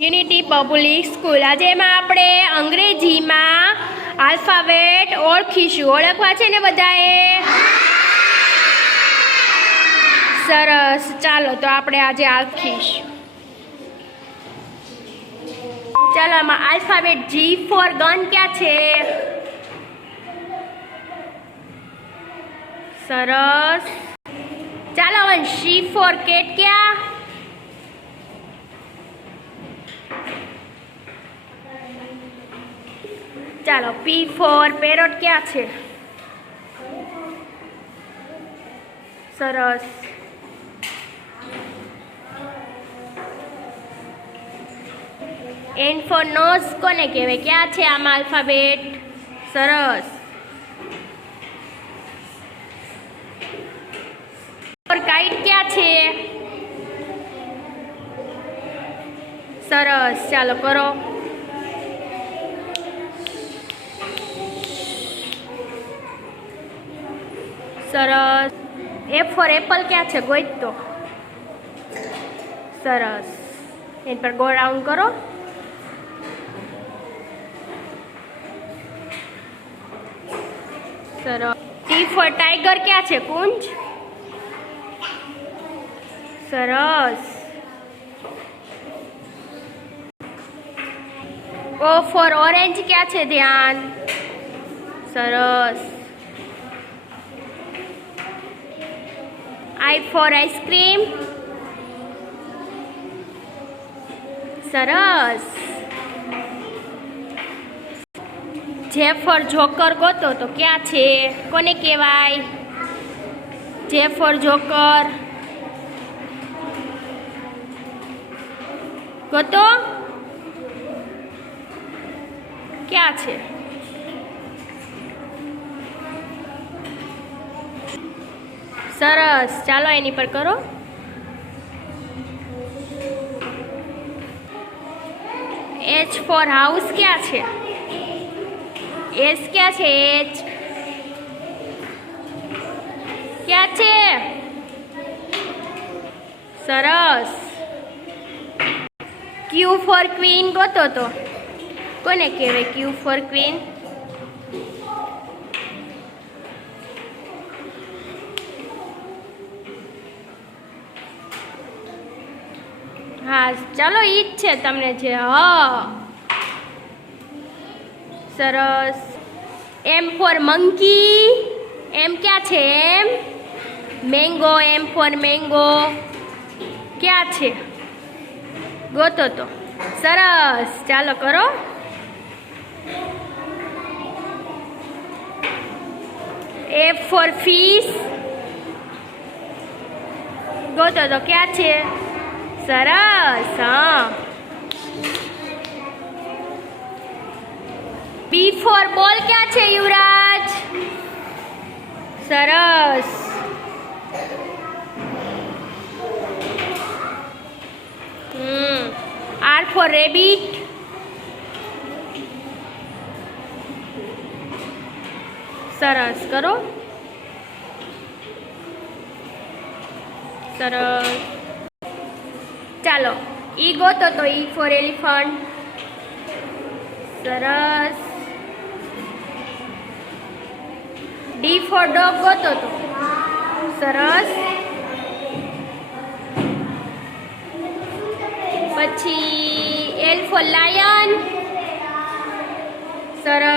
Unity public school. આજે એમાં આપણે અંગ્રેજીમાં આલ્ફાબેટ ઓળખીશું. ઓળખવા છે ને બધાએ? સરસ. ચાલો, તો આપણે આજે આલખીશું. ચાલો, આમાં આલ્ફાબેટ જી ફોર ગન ક્યાં છે? સરસ. ચાલો, હવે સી ફોર કેટ ક્યાં? ચાલો પી ફોર પેરોટ ક્યાં છે? સરસ. એન ફોર નોઝ કોને કહેવાય? ક્યાં છે આમાં આલ્ફાબેટ સરસ. કાઇટ ક્યાં છે? સરસ. ચાલો, કરો. સરસ. એ ફોર એપલ ક્યાં છે? ગોઈત તો. સરસ. એની પર ગો રાઉન્ડ કરો. સરસ. ટી ફોર ટાઈગર ક્યાં છે, કુંજ? સરસ. ઓ ફોર ઓરેન્જ ક્યાં છે, ધ્યાન? સરસ. આઈ ફોર આઈસ્ક્રીમ સરસ. જેફર જોકર ગોતો તો ક્યાં છે? કોને કહેવાય? જેફર જોકર. ગોતો. ક્યાં છે? સરસ. ચાલો એની પર કરો. એચ ફોર હાઉસ ક્યાં છે? એસ ક્યાં છે? એચ ક્યાં છે? સરસ. ક્યુ ફોર ક્વીન ગોતો તો. કોને કહેવાય ક્યુ ફોર ક્વીન હા, ચાલો ઈ જ છે તમને જે, હ. સરસ. એમ ફોર મંકી એમ ક્યાં છે M mango M for mango ક્યાં છે? ગોતો તો. સરસ. ચાલો કરો. એફ ફોર ફીસ ગોતો તો. ક્યાં છે? સરસ, હા. બી ફોર બોલ ક્યાં છે યુવરાજ? સરસ. આર ફોર રેબિટ સરસ, કરો. સરસ. ચાલો. ઈ ગોતો તો ઈ ફોર એલિફન્ટ સરસ. ડી ફોર ડોગ ગોતો તો. સરસ. પછી એલ ફોર લાયન સરસ.